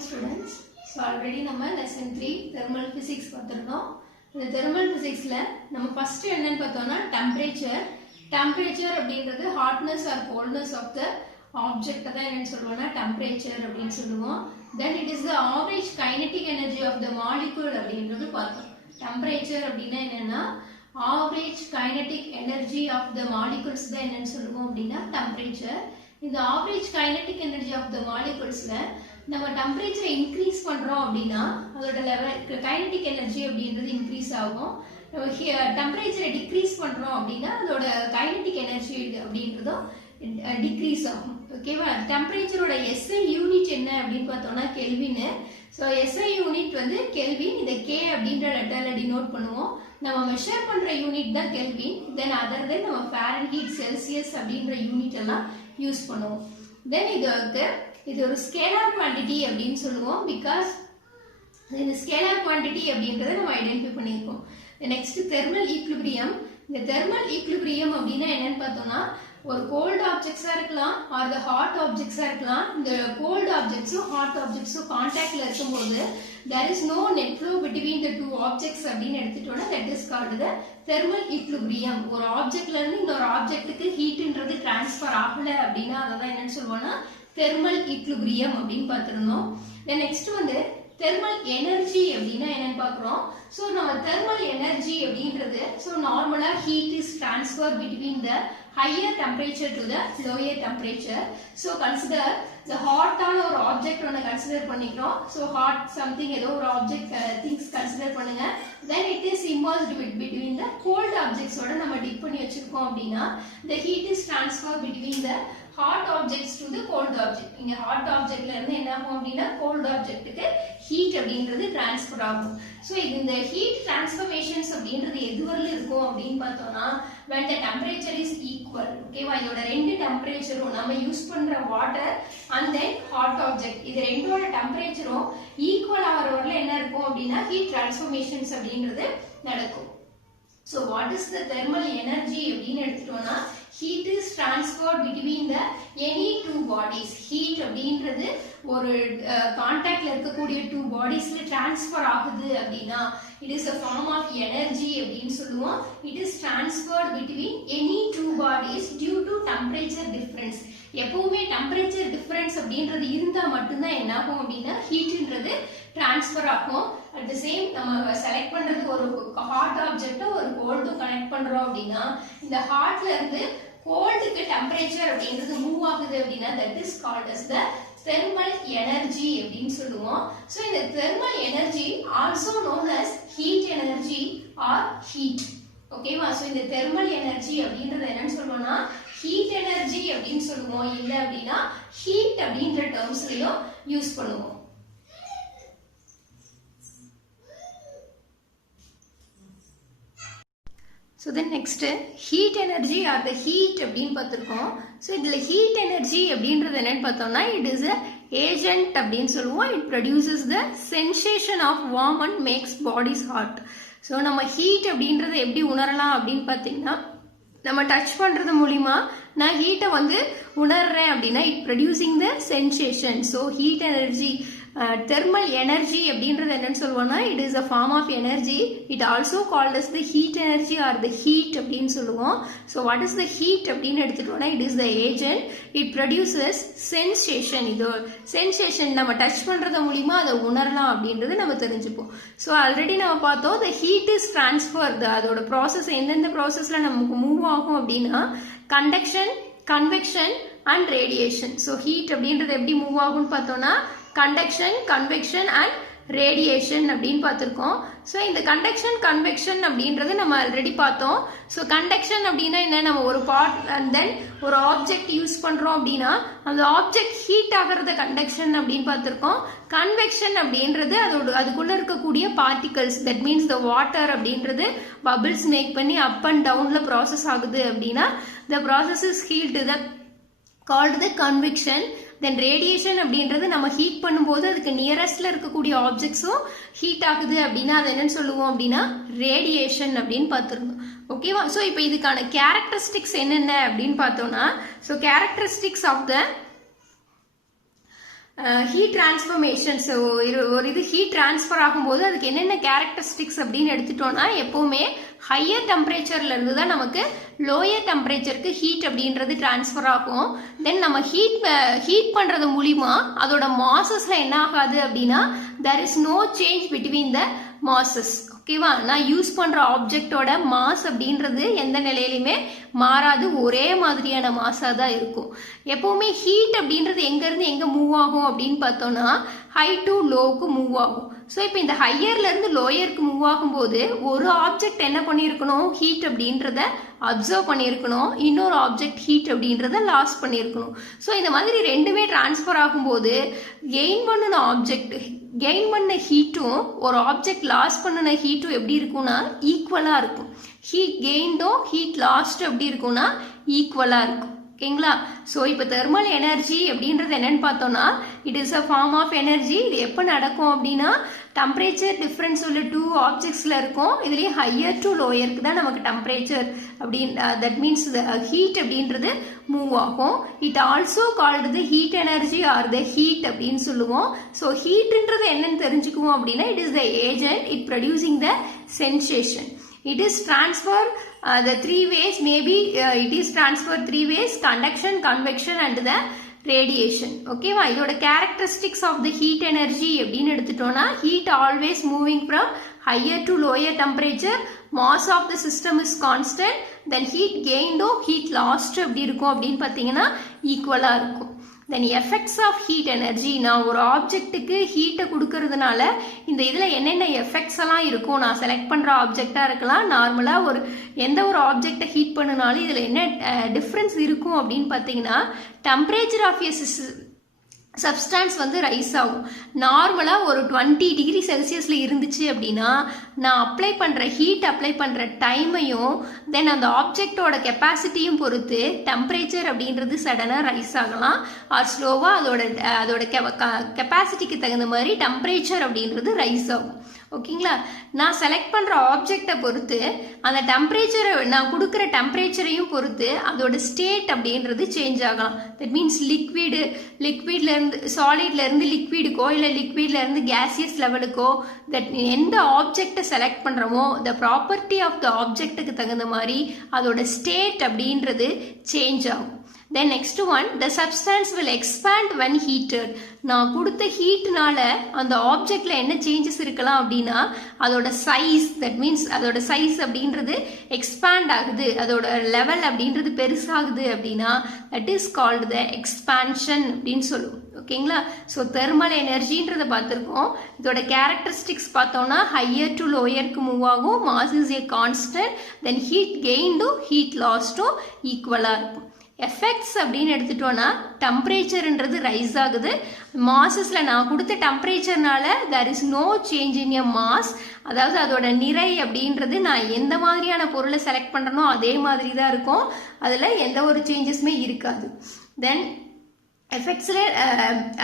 morning students. So already நம்ம lesson 3 thermal physics பார்த்திருக்கோம். இந்த thermal physicsல நம்ம first என்னன்னு பார்த்தோம்னா temperature அப்படிங்கிறது hotness or coldness of the object தான் என்னன்னு சொல்லுவோம்னா temperature அப்படின்னு சொல்லுவோம். Then it is the average kinetic energy of the molecule அப்படிங்கிறது பார்த்தோம். Temperature அப்படின்னா என்னன்னா average kinetic energy of the molecules தான் என்னன்னு சொல்லுவோம் அப்படின்னா temperature. இந்த average kinetic energy of the moleculesல நம்ம temperature increase பண்றோம் அப்படின்னா அதோட level kinetic energy அப்படிங்கிறது increase ஆகும். temperature decrease பண்றோம் அப்படின்னா அதோட kinetic energy அப்படிங்கிறதும் decrease ஆகும். ஓகேவா? டெம்பரேச்சரோட SI யூனிட் என்ன அப்படின்னு பார்த்தோம்னா கெல்வின். ஸோ SI யூனிட் வந்து கெல்வின். இதை K அப்படின்ற லெட்டர்ல டினோட் பண்ணுவோம். நம்ம மெஷர் பண்ற யூனிட் தான் கெல்வின். தென் அதர் தென் நம்ம ஃபாரன்ஹீட் செல்சியஸ் அப்படின்ற யூனிட் எல்லாம் யூஸ் பண்ணுவோம். தென் இது ஒரு ஸ்கேலார் குவான்டிட்டி அப்படின்னு சொல்லுவோம். பிகாஸ் இந்த ஸ்கேலார் குவான்டிட்டி அப்படின்றத நம்ம ஐடென்டிஃபை பண்ணியிருக்கோம். Next thermal equilibrium. இந்த தெர்மல் ஈக்லிபிரியம் அப்படின்னா என்னன்னு பார்த்தோம்னா ஒரு கோல்டு ஆப்ஜெக்ட்ஸா இருக்கலாம் ஆர் ஹாட் ஆப்ஜெக்ட்ஸா இருக்கலாம். இந்த கோல்டு ஆப்ஜெக்ட்ஸும் ஹாட் ஆப்ஜெக்ட்ஸும் கான்டாக்ட்ல இருக்கும்போது there is no net flow between the two objects அப்படின்னு எடுத்துட்டோம்னா that is called the thermal equilibrium. ஒரு ஆப்ஜெக்ட்ல இருந்து இன்னொரு ஆப்ஜெக்ட்டுக்கு ஹீட்ன்றது டிரான்ஸ்ஃபர் ஆகல அப்படின்னா அதான் என்னன்னு சொல்லுவோம்னா தெர்மல் ஈக்லிபிரியம் அப்படின்னு பார்த்திருந்தோம். தென் நெக்ஸ்ட் வந்து தெர்மல் எனர்ஜி அப்படின்னா என்னன்னு பார்க்குறோம். ஸோ நம்ம தெர்மல் எனர்ஜி அப்படின்றது ஸோ நார்மலா heat is transfer between the higher temperature to the lower temperature. So consider the hot ஆன ஒரு ஆப்ஜெக்ட் ஒன்று கன்சிடர் பண்ணிக்கிறோம். ஸோ ஹாட் சம்திங் ஏதோ ஒரு ஆப்ஜெக்ட் திங்ஸ் கன்சிடர் பண்ணுங்க. then it is immersed between the cold objects ஓட நம்ம tip பண்ணி வச்சிருக்கோம் அப்படின்னா the heat is transferred between the hot objects to the cold object. இங்க hot objectல இருந்து என்ன ஆகும் அப்படின்னா cold objectக்கு heat அப்படின்றது டிரான்ஸ்ஃபர் ஆகும். ஸோ இந்த heat transformations அப்படின்றது எது வரல இருக்கும் அப்படின்னு பார்த்தோம்னா when the temperature is equal. ஓகேவா? இதோட ரெண்டு டெம்பரேச்சரும் நம்ம யூஸ் பண்ற water and then hot object இது ரெண்டோட டெம்பரேச்சரும் ஈக்குவல் ஆகிற வரல என்ன இருக்கும் அப்படின்னா ஹீட் டிரான்ஸ்ஃபர்மேஷன்ஸ் அப்படின்றது நடக்கும். So what is the thermal energy அப்படின்னு எடுத்துட்டோம்னா heat is transferred between the any two bodies. heat அப்படின்றது ஒரு கான்டாக்ட்ல இருக்கக்கூடிய two bodiesல டிரான்ஸ்ஃபர் ஆகுது அப்படின்னா it is a form of energy அப்படின்னு சொல்லுவோம். it is transferred between any two bodies due to temperature difference. எப்பவுமே டெம்பரேச்சர் டிஃபரன்ஸ் அப்படின்றது இருந்தா மட்டும்தான் என்ன ஆகும் அப்படின்னா ஹீட்ன்றது டிரான்ஸ்ஃபர் ஆகும். அட் த சேம் நம்ம செலக்ட் பண்றது ஒரு ஹாட் ஆப்ஜெக்ட் ஒரு கோல்டும் கனெக்ட் பண்றோம் அப்படின்னா இந்த ஹாட்ல இருந்து கோல்டுக்கு டெம்பரேச்சர் அப்படின்றது மூவ் ஆகுது அப்படின்னா that is called as the thermal energy அப்படின்னு சொல்லுவோம். ஸோ இந்த thermal energy also known as heat energy or heat. ஓகேவா? ஸோ இந்த தெர்மல் எனர்ஜி அப்படின்றது என்னன்னு சொல்லுவோம்னா ஹீட் எனர்ஜி அப்படின்னு சொல்லுவோம். இல்லை அப்படின்னா ஹீட் அப்படின்ற டேர்ம்ஸ்லயும் யூஸ் பண்ணுவோம். So then next heat energy or the heat அப்படின்னு பார்த்துருக்கோம். ஸோ இதில் ஹீட் எனர்ஜி அப்படின்றது என்னன்னு பார்த்தோம்னா இட் இஸ் அ ஏஜென்ட் அப்படின்னு சொல்லுவோம். It produces the sensation of warm and makes bodies hot. So நம்ம ஹீட் அப்படின்றத எப்படி உணரலாம் அப்படின்னு பார்த்தீங்கன்னா நம்ம டச் பண்ணுறது மூலிமா நான் ஹீட்டை வந்து உணர்றேன் அப்படின்னா it producing the sensation. So heat energy thermal energy அப்படின்றது என்னன்னு சொல்லுவோம்னா it is a form of energy. It also called as the heat energy or the heat அப்படின்னு சொல்லுவோம். So what is the heat அப்படின்னு எடுத்துட்டோம்னா it is the agent. It produces sensation. இது sensation நம்ம touch பண்றது மூலிமா அதை உணரலாம் அப்படின்றது நம்ம தெரிஞ்சுப்போம். ஸோ ஆல்ரெடி நம்ம பார்த்தோம் த ஹீட் இஸ் டிரான்ஸ்ஃபர். அதோட ப்ராசஸ் எந்தெந்த ப்ராசஸ்ல நமக்கு மூவ் ஆகும் அப்படின்னா conduction, convection and radiation. So heat அப்படின்றது எப்படி மூவ் ஆகும்னு பார்த்தோம்னா கண்டக்ஷன், கன்வெக்ஷன் அண்ட் ரேடியேஷன் அப்படின்னு பார்த்துருக்கோம். ஸோ இந்த கண்டக்ஷன், கன்வெக்ஷன் அப்படின்றது நம்ம ஆல்ரெடி பார்த்தோம். ஸோ கண்டக்ஷன் அப்படின்னா என்ன, நம்ம ஒரு பார்ட் அண்ட் தென் ஒரு ஆப்ஜெக்ட் யூஸ் பண்ணுறோம் அப்படின்னா அந்த ஆப்ஜெக்ட் ஹீட் ஆகிறத கண்டக்ஷன் அப்படின்னு பார்த்துருக்கோம். கன்வெக்ஷன் அப்படின்றது அதுக்குள்ள இருக்கக்கூடிய particles that means the water அப்படின்றது பபிள்ஸ் மேக் பண்ணி அப் அண்ட் டவுன்ல ப்ராசஸ் ஆகுது அப்படின்னா the process is heat the called the convection. Then radiation அப்படின்றது நம்ம ஹீட் பண்ணும்போது அதுக்கு நியரஸ்ட்ல இருக்கக்கூடிய ஆப்ஜெக்ட்ஸும் ஹீட் ஆகுது அப்படின்னா அது என்னன்னு சொல்லுவோம் அப்படின்னா ரேடியேஷன் அப்படின்னு பார்த்துருந்தோம். ஓகேவா? ஸோ இப்போ இதுக்கான கேரக்டரிஸ்டிக்ஸ் என்னென்ன அப்படின்னு பார்த்தோம்னா so characteristics of the heat transformations ஒரு இது ஹீட் டிரான்ஸ்ஃபர் ஆகும்போது அதுக்கு என்னென்ன கேரக்டரிஸ்டிக்ஸ் அப்படின்னு எடுத்துட்டோம்னா எப்போவுமே ஹையர் டெம்பரேச்சர்ல இருந்து தான் நமக்கு லோயர் டெம்பரேச்சருக்கு ஹீட் அப்படின்றது டிரான்ஸ்ஃபர் ஆகும். தென் நம்ம ஹீட் பண்ணுறது மூலிமா அதோட மாசஸ்ல என்ன ஆகாது அப்படின்னா there is no change between the masses. ஓகேவா, நான் யூஸ் பண்ற ஆப்ஜெக்டோட மாஸ் அப்படின்றது எந்த நிலையிலுமே மாறாது, ஒரே மாதிரியான மாஸா தான் இருக்கும். எப்பவுமே ஹீட் அப்படின்றது எங்க இருந்து எங்க மூவ் ஆகும் அப்படின்னு பார்த்தோம்னா ஹை டு லோவுக்கு மூவ் ஆகும். ஸோ இப்போ இந்த ஹையர்ல இருந்து லோயருக்கு மூவ் ஆகும்போது ஒரு ஆப்ஜெக்ட் என்ன பண்ணியிருக்கணும், ஹீட் அப்படின்றத அப்சர்வ் பண்ணியிருக்கணும், இன்னொரு ஆப்ஜெக்ட் ஹீட் அப்படின்றத லாஸ் பண்ணியிருக்கணும். ஸோ இந்த மாதிரி ரெண்டுமே டிரான்ஸ்ஃபர் ஆகும்போது கெயின் பண்ண ஹீட்டும் ஒரு ஆப்ஜெக்ட் லாஸ் பண்ணின ஹீட்டும் எப்படி இருக்கும்னா ஈக்குவலா இருக்கும். ஹீட் கெயின்டும் ஹீட் லாஸ்ட் எப்படி இருக்கும்னா ஈக்குவலா இருக்கும். ஓகேங்களா, ஸோ இப்போ தெர்மல் எனர்ஜி அப்படின்றது என்னன்னு பார்த்தோம்னா it is a form of energy. இது எப்போ நடக்கும் அப்படின்னா டெம்பரேச்சர் டிஃப்ரென்ஸ் உள்ள டூ ஆப்ஜெக்ட்ஸ்ல இருக்கும். இதுலேயே ஹையர் டு லோயருக்கு தான் நமக்கு டெம்பரேச்சர் அப்படின்னு தட் மீன்ஸ் ஹீட் அப்படின்றது மூவ் ஆகும். It also called the heat energy or the heat அப்படின்னு சொல்லுவோம். ஸோ ஹீட்ன்றது என்னன்னு தெரிஞ்சுக்குவோம் அப்படின்னா it is the agent it producing the sensation. It is transfer the three ways, maybe it is transfer three ways: conduction, convection and the radiation. Okay va, idoda characteristics of the heat energy எப்படின்னு எடுத்துட்டோம்னா heat always moving from higher to lower temperature, mass of the system is constant, then heat gained or heat lost எப்படி இருக்கும் அப்படின்னு பார்த்தீங்கன்னா ஈக்குவலா இருக்கும். தென் effects of heat energy, நான் ஒரு ஆப்ஜெக்ட்டுக்கு ஹீட்டை கொடுக்கறதுனால இந்த இதில் என்னென்ன எஃபெக்ட்ஸ் எல்லாம் இருக்கும், நான் செலக்ட் பண்ணுற ஆப்ஜெக்டாக இருக்கலாம், நார்மலாக எந்த ஒரு ஆப்ஜெக்டை ஹீட் பண்ணினாலும் இதில் என்ன டிஃப்ரென்ஸ் இருக்கும் அப்படின்னு பார்த்தீங்கன்னா temperature of a substance rise ஆகும். நார்மலாக ஒரு 20 டிகிரி செல்சியஸில் இருந்துச்சு அப்படின்னா நான் அப்ளை பண்ணுற டைமையும் தென் அந்த ஆப்ஜெக்டோட கெப்பாசிட்டியும் பொறுத்து டெம்பரேச்சர் அப்படின்றது சடனாக ரைஸ் ஆகலாம் ஆர் ஸ்லோவாக அதோட கெப்பாசிட்டிக்கு தகுந்த மாதிரி டெம்பரேச்சர் அப்படின்றது ரைஸ் ஆகும். ஓகேங்களா, நான் செலக்ட் பண்ணுற ஆப்ஜெக்டை பொறுத்து அந்த டெம்பரேச்சரை நான் கொடுக்குற டெம்பரேச்சரையும் பொறுத்து அதோட ஸ்டேட் அப்படின்றது சேஞ்ச் ஆகலாம். தட் மீன்ஸ் லிக்விட்லேருந்து சாலிட்லேருந்து லிக்விடுக்கோ இல்லை லிக்விட்லேருந்து கேசியஸ் லெவலுக்கோ தட் எந்த ஆப்ஜெக்டை செலக்ட் பண்ணுறோமோ த ப்ராப்பர்ட்டி ஆஃப் த ஆப்ஜெக்டுக்கு தகுந்த மாதிரி அதோட ஸ்டேட் அப்படின்றது சேஞ்ச் ஆகும். Then next one, the substance will expand when heated. நான் கொடுத்த ஹீட்னால அந்த ஆப்ஜெக்ட்ல என்ன சேஞ்சஸ் இருக்கலாம் அப்படின்னா அதோட சைஸ், தட் மீன்ஸ் அதோட சைஸ் அப்படின்றது எக்ஸ்பேண்ட் ஆகுது, அதோட லெவல் அப்படின்றது பெருசாகுது அப்படின்னா that is called the expansion அப்படின்னு சொல்லுவோம். ஓகேங்களா, ஸோ தெர்மல் எனர்ஜின்றதை பார்த்துருக்கோம். இதோட கேரக்டரிஸ்டிக்ஸ் பார்த்தோம்னா ஹையர் டு லோயருக்கு மூவ் ஆகும், mass is a constant, then heat கெயின்டும் ஹீட் லாஸ்டும் ஈக்குவலாக இருக்கும். எஃபெக்ட்ஸ் அப்படின்னு எடுத்துட்டோம்னா டெம்பரேச்சர்ன்றது ரைஸ் ஆகுது. மாசஸ்ல நான் கொடுத்த டெம்பரேச்சர்னால there is no change in a mass, அதாவது அதோட நிறை அப்படின்றது நான் எந்த மாதிரியான பொருளை செலக்ட் பண்றேனோ அதே மாதிரி தான் இருக்கும், அதுல எந்த ஒரு சேஞ்சஸுமே இருக்காது. தென் எஃபெக்ட்ஸ்ல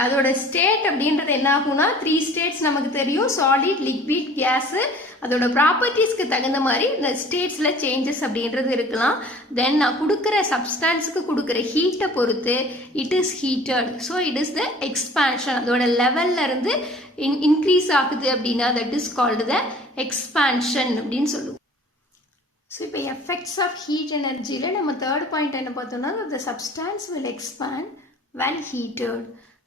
அதோட ஸ்டேட் அப்படின்றது என்ன ஆகும்னா 3 ஸ்டேட்ஸ் நமக்கு தெரியும், சாலிட், லிக்விட், கேஸ். அதோட ப்ராப்பர்ட்டிஸ்க்கு தகுந்த மாதிரி இந்த ஸ்டேட்ஸ்ல சேஞ்சஸ் அப்படின்றது இருக்கலாம். தென் நான் கொடுக்குற சப்ஸ்டான்ஸுக்கு கொடுக்குற ஹீட்டை பொறுத்து it is heated, so it is the expansion. அதோட லெவல்ல இருந்து இன்க்ரீஸ் ஆகுது அப்படின்னா that is called the expansion அப்படின்னு சொல்லுவோம். ஸோ இப்போ எஃபெக்ட்ஸ் ஆஃப் ஹீட் எனர்ஜியில் நம்ம தேர்ட் பாயிண்ட் என்ன பார்த்தோம்னா the substance will expand when heated.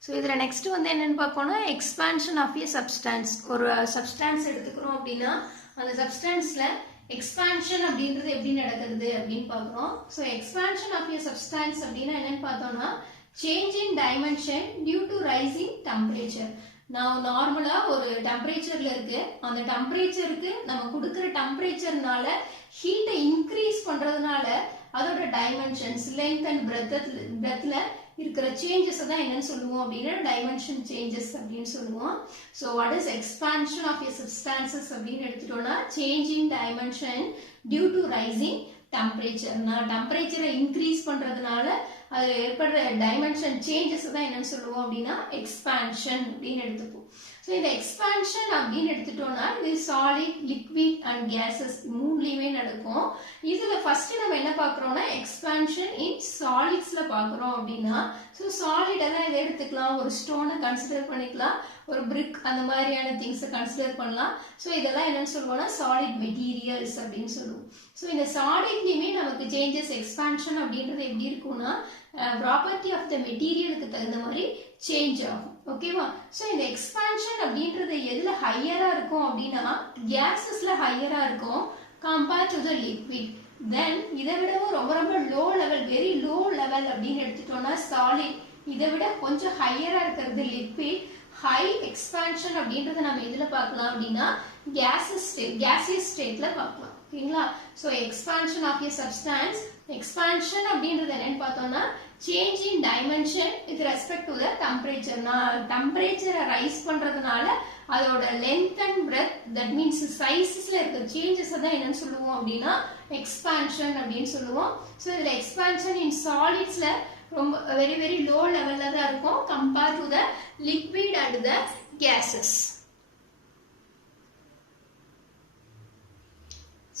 So இதில் நெக்ஸ்ட் என்னென்னு பார்ப்போம்னா எக்ஸ்பான்ஷன் ஆஃப் ஏ சப்ஸ்டான்ஸ். ஒரு சப்ஸ்டான்ஸ் எடுத்துக்கிறோம் அப்படின்னா அந்த சப்ஸ்டான்ஸில் எக்ஸ்பான்ஷன் அப்படின்றது எப்படி நடக்குது அப்படின்னு பார்க்குறோம். So expansion of a substance அப்படின்னா என்னென்னு பார்த்தோம்னா change in dimension due to rising temperature. நான் நார்மலாக ஒரு டெம்பரேச்சரில் இருக்கு, அந்த டெம்பரேச்சருக்கு நம்ம கொடுக்குற டெம்பரேச்சர்னால ஹீட்டை இன்க்ரீஸ் பண்ணுறதுனால அதோட டைமென்ஷன்ஸ் லென்த் அண்ட் பிரெத்தில் இருக்கிற சேஞ்சஸ் தான் என்னன்னு சொல்லுவோம் அப்படின்னா டைமென்ஷன் சேஞ்சஸ் அப்படின்னு சொல்லுவோம். So what is expansion of a substances அப்படின்னு எடுத்துட்டோம்னா change in dimension due to rising temperature. நான் டெம்பரேச்சரை இன்க்ரீஸ் பண்றதுனால அதில் ஏற்படுற டைமென்ஷன் சேஞ்சஸ் தான் என்னன்னு சொல்லுவோம் அப்படின்னா எக்ஸ்பான்ஷன் அப்படின்னு எடுத்துப்போம். ஸோ இந்த எக்ஸ்பான்ஷன் அப்படின்னு எடுத்துட்டோம்னா இது சாலிட், லிக்விட் அண்ட் கேசஸ் மூணுலையுமே நடக்கும். இதுல ஃபர்ஸ்ட் நம்ம என்ன பார்க்குறோம்னா எக்ஸ்பான்ஷன் இன் சாலிட்ஸ்ல பார்க்குறோம் அப்படின்னா, ஸோ சாலிட் எல்லாம் இதை எடுத்துக்கலாம், ஒரு ஸ்டோனை கன்சிடர் பண்ணிக்கலாம், ஒரு பிரிக் அந்த மாதிரியான திங்ஸை கன்சிடர் பண்ணலாம். ஸோ இதெல்லாம் என்னன்னு சொல்லுவோம்னா சாலிட் மெட்டீரியல்ஸ் அப்படின்னு சொல்லுவோம். ஸோ இந்த சாலிட்லையுமே நமக்கு சேஞ்சஸ் எக்ஸ்பான்ஷன் அப்படின்றது எப்படி இருக்கும்னா ப்ராப்பர்ட்டி ஆஃப் த மெட்டீரியலுக்கு தகுந்த மாதிரி சேஞ்ச் ஆகும். ஓகேவா? ஸோ இந்த எக்ஸ்பான்ஷன் அப்படின்றது எதுல ஹையரா இருக்கும் அப்படின்னா கேசஸ்ல ஹையரா இருக்கும் கம்பேர்ட் டு த லிக்விட். தென் இதை விடவும் ரொம்ப ரொம்ப low level, very low level அப்படின்னு எடுத்துட்டோம்னா சாலிட், இதை விட கொஞ்சம் ஹையரா இருக்கிறது லிக்விட். ஹை எக்ஸ்பான்ஷன் அப்படின்றத நம்ம எதுல பார்க்கலாம் அப்படின்னா gaseous ஸ்டேட்ல பார்க்கலாம். ஓகேங்களா? So expansion of a substance, expansion அப்படின்றது என்னன்னு பார்த்தோம்னா change in dimension with respect to the temperature. டெம்பரேச்சரை ரைஸ் பண்றதுனால அதோட length and breadth, that means சைஸஸ்ல இருக்கிற சேஞ்சஸ் தான் என்னன்னு சொல்லுவோம் அப்படின்னா எக்ஸ்பான்ஷன் அப்படின்னு சொல்லுவோம். ஸோ இதுல எக்ஸ்பான்ஷன் இன் சாலிட்ஸ்ல ரொம்ப வெரி வெரி லோ லெவல்ல தான் இருக்கும் compare to the liquid and the cases.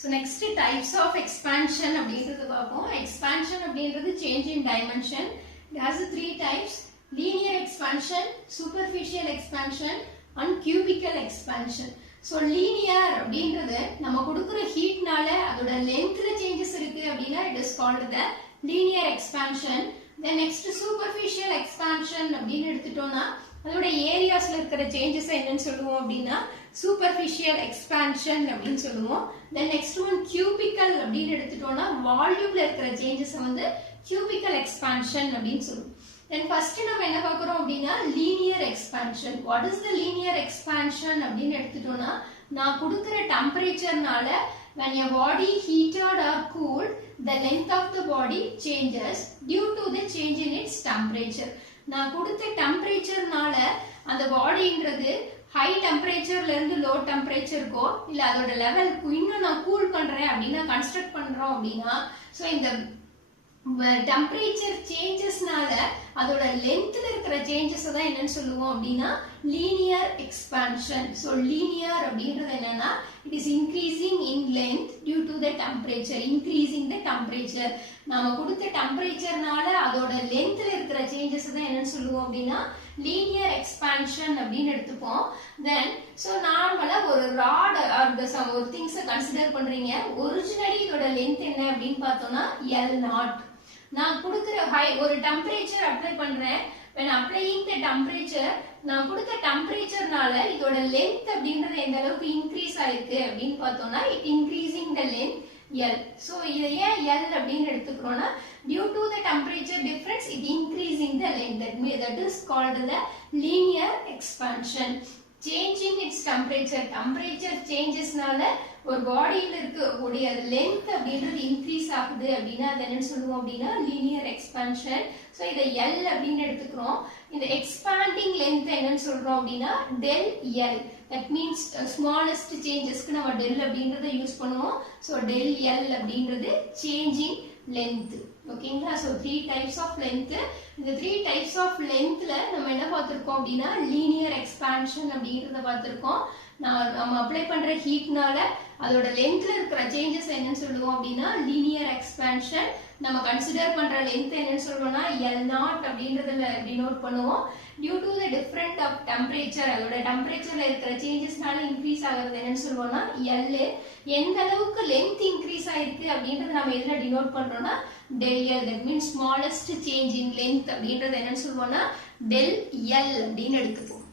So next types of expansion அப்படின்றது பார்ப்போம். Expansion அப்படின்றது change in dimension. It has three types: linear expansion, superficial expansion and cubical expansion. So linear அப்படின்றது நம்ம கொடுக்கிற ஹீட்னால அதோட லென்த்ல சேஞ்சஸ் இருக்கு அப்படின்னா it is called the linear expansion. Then next superficial expansion அப்படின்னு எடுத்துட்டோம்னா அதோட ஏரியாஸ்ல இருக்கிற சேஞ்சஸ் என்னன்னு சொல்லுவோம் அப்படின்னா சூப்பர்ஃபிஷியல் எக்ஸ்பான்ஷன் அப்படின்னு சொல்லுவோம். தென் நெக்ஸ்ட் ஒன் கியூபிக்கல் அப்படின்னு எடுத்துட்டோம்னா வால்யூம்ல இருக்கிற சேஞ்சஸ் வந்து கியூபிக்கல் எக்ஸ்பான்ஷன் அப்படின்னு சொல்லுவோம். தென் ஃபர்ஸ்ட் நம்ம என்ன பார்க்குறோம் அப்படின்னா linear expansion. What is the linear expansion அப்படின்னு எடுத்துட்டோம்னா நான் கொடுக்கிற டெம்பரேச்சர்னால when a body heated or cooled, the length of the body changes due to the change in its temperature. நான் கொடுத்த டெம்பரேச்சர்னால அந்த பாடின்றது ஹை டெம்பரேச்சர்ல இருந்து லோ டெம்பரேச்சருக்கோ இல்ல அதோட லெவல் இன்னும் நான் கூல் பண்றேன் அப்படின்னா கன்ஸ்ட்ரக்ட் பண்றோம் அப்படின்னா ஸோ இந்த டெம்பரேச்சர் சேஞ்சஸ்னால அதோட லென்த்ல இருக்கிற சேஞ்சஸ் தான் என்னன்னு சொல்லுவோம் அப்படின்னா லீனியர் எக்ஸ்பான்ஷன். ஸோ லீனியர் அப்படின்றது என்னன்னா it is increasing in length due to the temperature, increasing the temperature. நாம கொடுத்த டெம்பரேச்சர்னால அதோட லென்த்ல இருக்கிற சேஞ்சஸ் தான் என்னன்னு சொல்லுவோம் அப்படின்னா லீனியர் எக்ஸ்பான்ஷன் அப்படின்னு எடுத்துப்போம். தென் ஸோ நார்மலா ஒரு ராட் ஆர் ஒரு திங்ஸை கன்சிடர் பண்றீங்க. ஒரிஜினலி இதோட லென்த் என்ன அப்படின்னு பார்த்தோம்னா L0. நான் கொடுக்கிற ஒரு டெம்பரேச்சர் அப்ளை பண்றேன். when applying the temperature நான் கொடுத்த டெம்பரேச்சர்னால இதோட லென்த் அப்படின்றது எந்த அளவுக்கு இன்க்ரீஸ் ஆயிருக்கு அப்படின்னு பார்த்தோம்னா it increasing the length L. so இதை ஏன் L அப்படின்னு எடுத்துக்கிறோம்னா due to the temperature difference it increasing the length, that is called the linear expansion. changing its temperature, temperature changesனால ஒரு பாடியில இருக்கக்கூடிய லென்த் அப்படின்றது இன்க்ரீஸ் ஆகுது அப்படின்னா அது என்னன்னு சொல்லுவோம் அப்படின்னா லீனியர் எக்ஸ்பான்ஷன். ஸோ இதை L அப்படின்னு எடுத்துக்கிறோம். இந்த எக்ஸ்பாண்டிங் லென்த் என்னன்னு சொல்றோம் அப்படின்னா del L. that means smallest changesக்கு நம்ம del அப்படின்றத யூஸ் பண்ணுவோம். ஸோ del L அப்படின்றது changing length. ஓகேங்களா? So 3 types of length. இந்த 3 types of lengthல நம்ம என்ன பார்த்திருக்கோம் அப்படின்னா லீனியர் எக்ஸ்பான்ஷன் அப்படின்றத பார்த்திருக்கோம். நம்ம அப்ளை பண்ற ஹீட்னால அதோட லென்த்ல இருக்கிற சேஞ்சஸ் என்னன்னு சொல்லுவோம் அப்படின்னா லீனியர் எக்ஸ்பான்ஷன். நம்ம கன்சிடர் பண்ற லென்த் என்னன்னு சொல்றோம்னா L0 அப்படின்றதுல டினோட் பண்ணுவோம். Due to the different of temperature, அதோட டெம்பரேச்சர்ல இருக்கிற சேஞ்சஸ்னால இன்க்ரீஸ் ஆகிறது என்னன்னு சொல்லுவோம்னா L. எந்த அளவுக்கு லென்த் இன்க்ரீஸ் ஆயிருக்கு அப்படின்றத நம்ம எதுல டினோட் பண்றோம்னா del L. that means smallest change in length அப்படின்றது என்னன்னு சொல்லுவோம்னா del L அப்படின்னு எடுத்துப்போம்.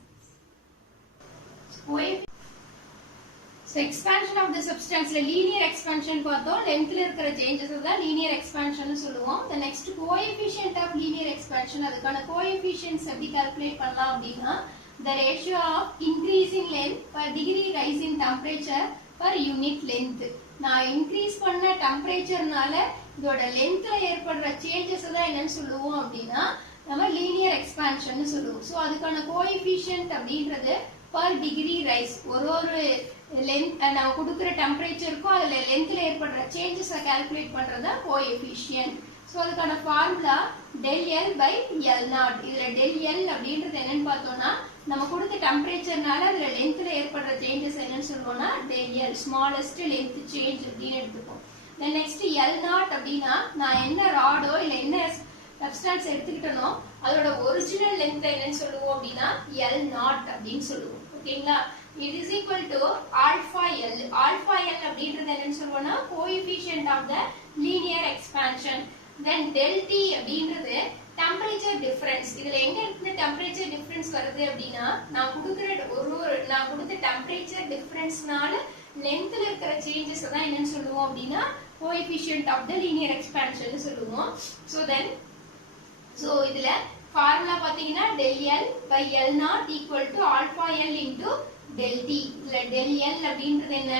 So expansion of the substance, linear expansion பார்த்தோம். lengthல இருக்கிற changes தான் linear expansion சொல்லுவோம். the next coefficient of linear expansion, அதுக்கான coefficients எப்படி calculate பண்ணலாம் அப்படின்னா the ratio of increasing length per degree rise in temperature per unit length. நான் increase பண்ண டெம்பரேச்சர்னால இதோட லென்த்ல ஏற்படுற சேஞ்சஸ் தான் என்னன்னு சொல்லுவோம் அப்படின்னா நம்ம linear expansion சொல்லுவோம். ஸோ அதுக்கான கோஎஃபிஷியன்ட் அப்படின்றது per degree rise, ஒரு லென்த் நம்ம கொடுக்குற டெம்பரேச்சருக்கும் அதுல லென்த்ல ஏற்படுற சேஞ்சஸை கால்குலேட் பண்றதா கோஎஃபிஷியன்ட். ஸோ அதுக்கான formula del L by L0. இதுல del L அப்படின்றது என்னன்னு பார்த்தோம்னா நம்ம கொடுத்த டெம்பரேச்சர்னால அதுல லென்த்ல ஏற்படுற சேஞ்சஸ் என்னன்னு சொல்லுவோம்னா del L smallest length change அப்படின்னு எடுத்துப்போம். தென் நெக்ஸ்ட் L0 அப்படின்னா நான் என்ன ராடோ இல்ல என்ன சப்ஸ்டன்ஸ் எடுத்துக்கிட்டனோ அதோட ஒரிஜினல் லென்த் என்னன்னு சொல்லுவோம் அப்படின்னா L0 அப்படின்னு சொல்லுவோம். ஓகேங்களா? it is equal to alpha L. alpha L அப்படின்றது என்னன்னு சொல்லுவோம்னா coefficient of the linear expansion. then del T அப்படின்றது temperature difference. இதுல எங்க இருந்து temperature difference வருது அப்படின்னா நான் கொடுத்த temperature differenceனால lengthல இருக்கிற changes தான் என்னன்னு சொல்லுவோம் அப்படின்னா coefficient of the linear expansion சொல்லுவோம். so இதுல ஃபார்முலா பாத்தீங்கன்னா del L by L0 equal to alpha L into del T. இதுல del L அப்படின்றது என்ன?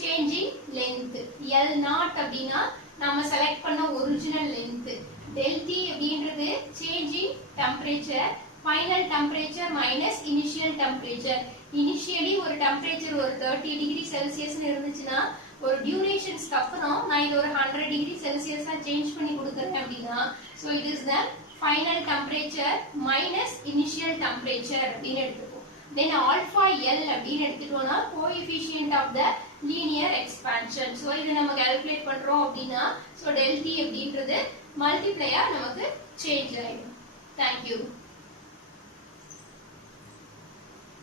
changing length. L0 அப்படின்னா நாம செலக்ட் பண்ண ஒரிஜினல் லென்த். del T அப்படின்றது changing temperature, final temperature minus initial temperature. initially ஒரு temperature ஒரு 30 degree Celsius இருந்துச்சுன்னா ஒரு டியூரேஷன்ஸ்க்கு அப்புறம் நான் இது ஒரு 100 degree Celsius சேஞ்ச் பண்ணி கொடுக்கறேன் அப்படின்னா so it is the final temperature minus initial temperature அப்படின்னு எடுத்துப்போம். then alpha L அப்படின்னு எடுத்துட்டோம்னா coefficient of the linear expansion. so இத நம்ம கால்குலேட் பண்றோம் அப்படின்னா so del T அப்படின்றது மல்டிப்ளையா நமக்கு சேஞ்ச் ஆயிடும். thank you.